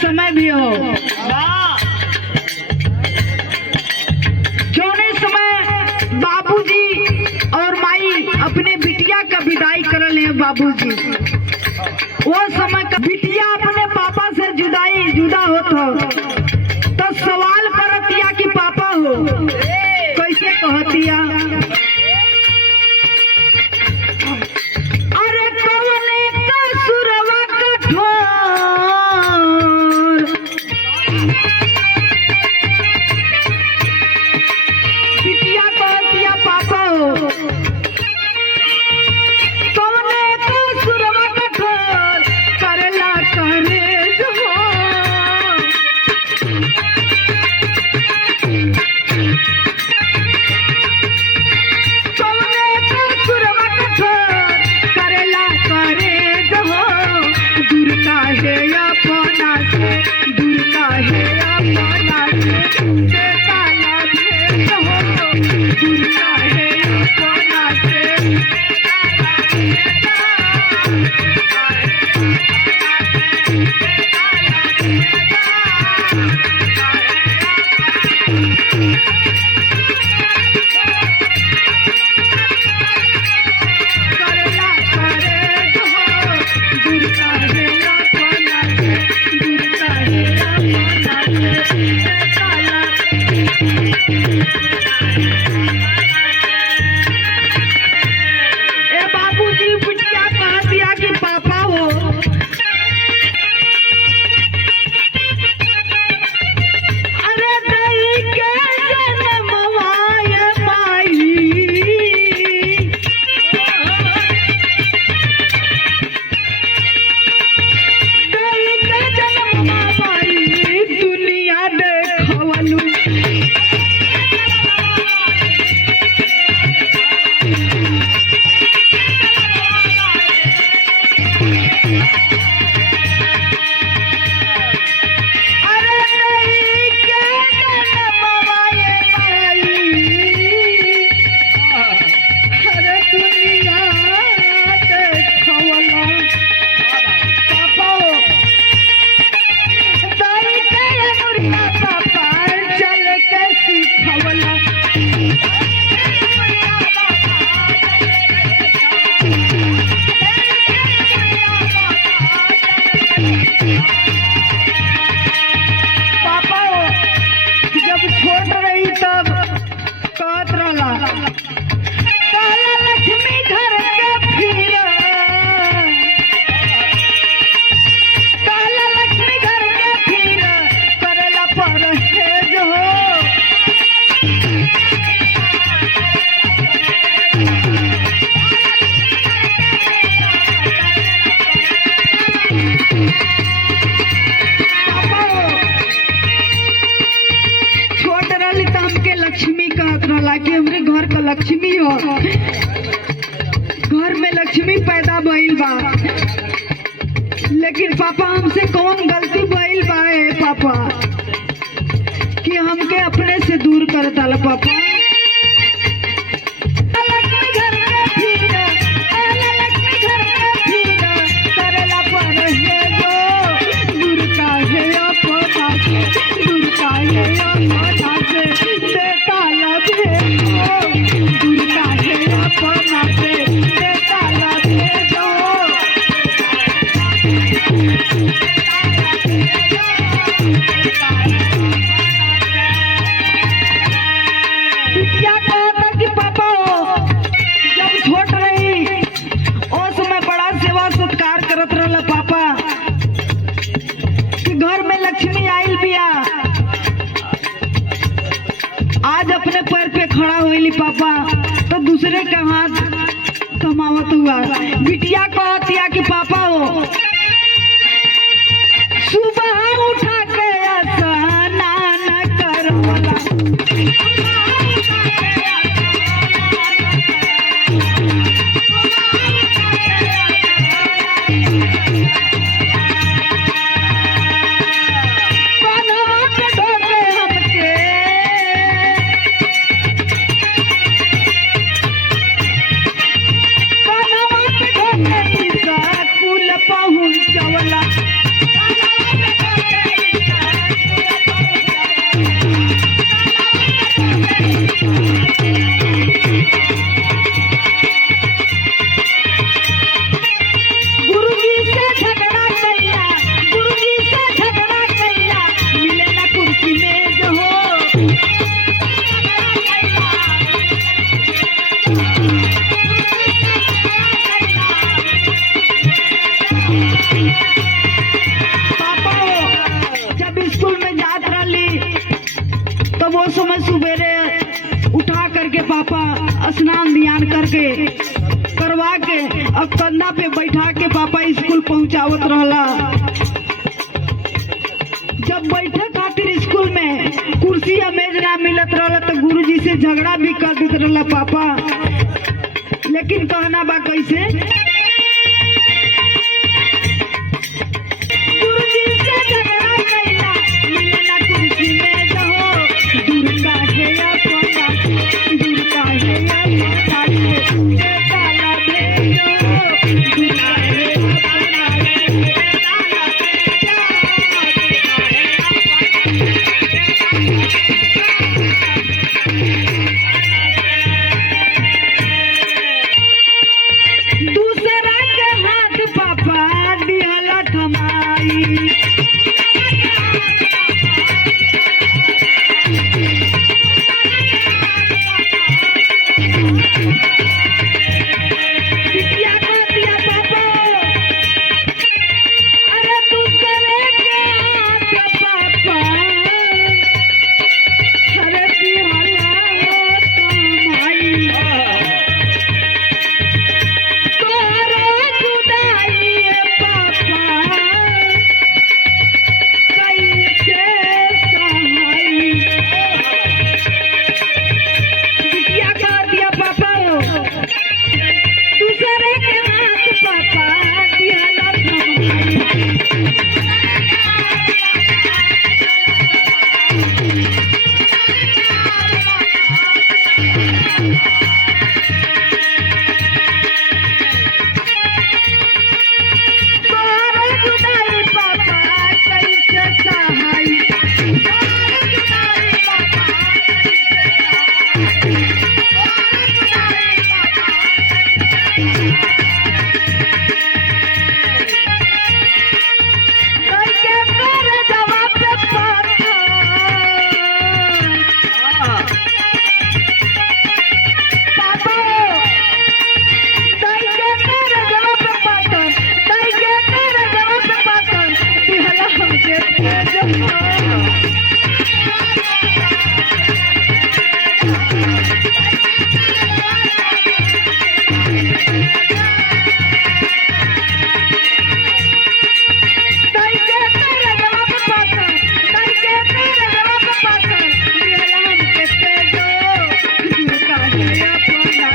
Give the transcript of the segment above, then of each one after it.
समय भी हो, क्यों नहीं समय बाबूजी और माई अपने बिटिया का विदाई कर ले। बाबूजी वो समय का बिटिया अपने पापा से जुदा होता तो सवाल करतिया कि पापा हो, कैसे कहतिया, अरे कवने का सुरवा कठोर, बिटिया कहतिया पापा हो, कवने का सुरवा कठोर करेला करे जो लक्ष्मी हो, घर में लक्ष्मी पैदा भइल बा, लेकिन पापा हमसे कौन गलती भइल बा पापा कि हमके अपने से दूर कर डाला पापा। आज अपने पैर पे खड़ा हुई पापा तो दूसरे का हाथ थमावत हुआ। बिटिया कहतिया कि पापा हो, सुबह उठा के स्नान करवला, पहुंचवला स्नान ध्यान करके करवा के अब कंधा पे बैठा के पापा स्कूल पहुंचावत रहला। जब बैठे खातिर स्कूल में कुर्सी या मेज ना मिलत रहला तो गुरुजी से झगड़ा भी कर देत रहला पापा। लेकिन कहना बा कैसे, गुरुजी से झगड़ा कैला मिलना कुर्सी में रहो, दूर काहे अपना दूर काहे अपना के ताला भेजो, दूर काहे अपना के ताला दूसरा के हाथ पापा दिहला थमाई। बिटिया को दिया पापा, अरे दूसरे के हाथ पापा, अरे दिहला थमाई। तोरे जुदाई पापा कैसे सहाई। बिटिया का दिया पापा दूसरे के हाथ पापा दिहला थमाई। तोरे जुदाई पापा कैसे सहाई। तोरे जुदाई पापा कैसे सहाई। कैके तेरे जवाब पे पाता पापा, कैके तेरे जवाब पे पाता, कैके तेरे जवाब पे पाता दिहला हमके तेजो। कैके तेरे जवाब पे पाता, कैके तेरे जवाब पे पाता दिहला हमके तेजो। दूर काहे अपना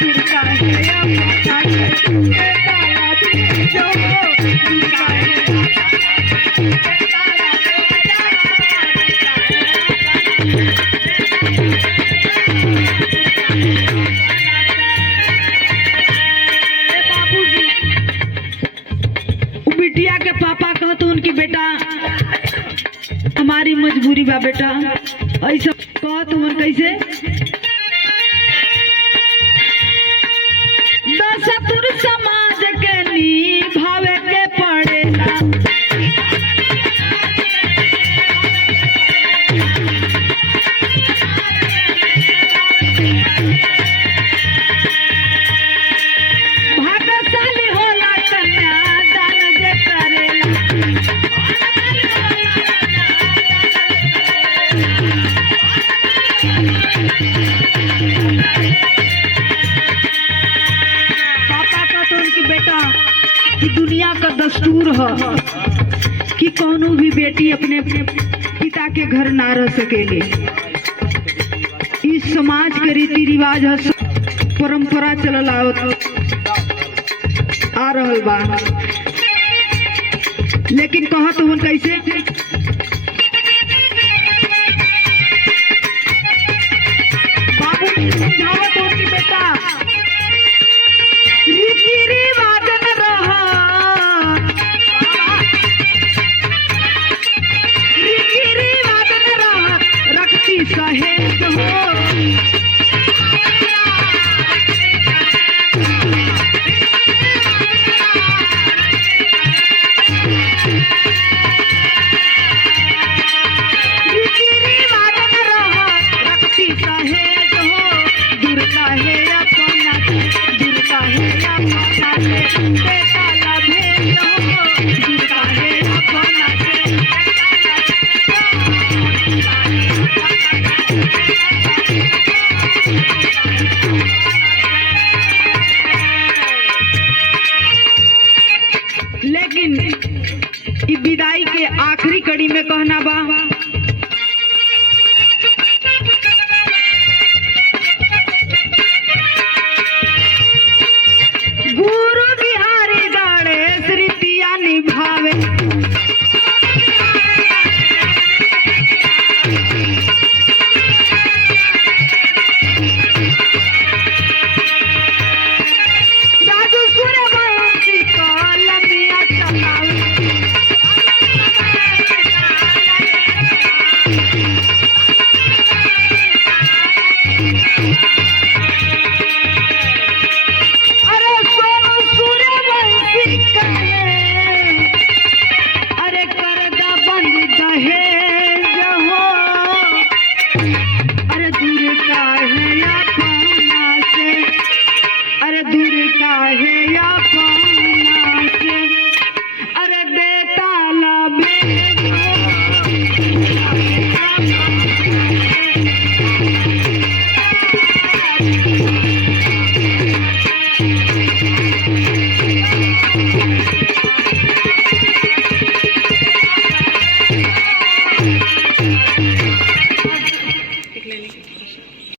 दूर काहे अपना के ताला भेजो, दूर काहे के ताला ए बाबूजी, उ बिटिया के पापा कहत उनकी बेटा हमारी मजबूरी बा बेटा, ऐसा कहत उन कैसे, दसतुर समाज के निभावे के पड़ेला। भाग्यशाली होला कन्यादान जे करेला। पापा कहते उनकी बेटा कि दुनिया का दस्तूर है कि कौनो भी बेटी अपने पिता के घर ना रह सकेले। इस समाज के रीति रिवाज है, परंपरा चलल आ रहल बा। लेकिन कहत हुन कैसे, बाबू समझावत हुन कि बेटा रीति रिवाज न रहा, रीति रिवाज न रहा, रखती सहेज हो। दूर का है अपना, दूर का है अपना। आखिरी कड़ी में कहना बा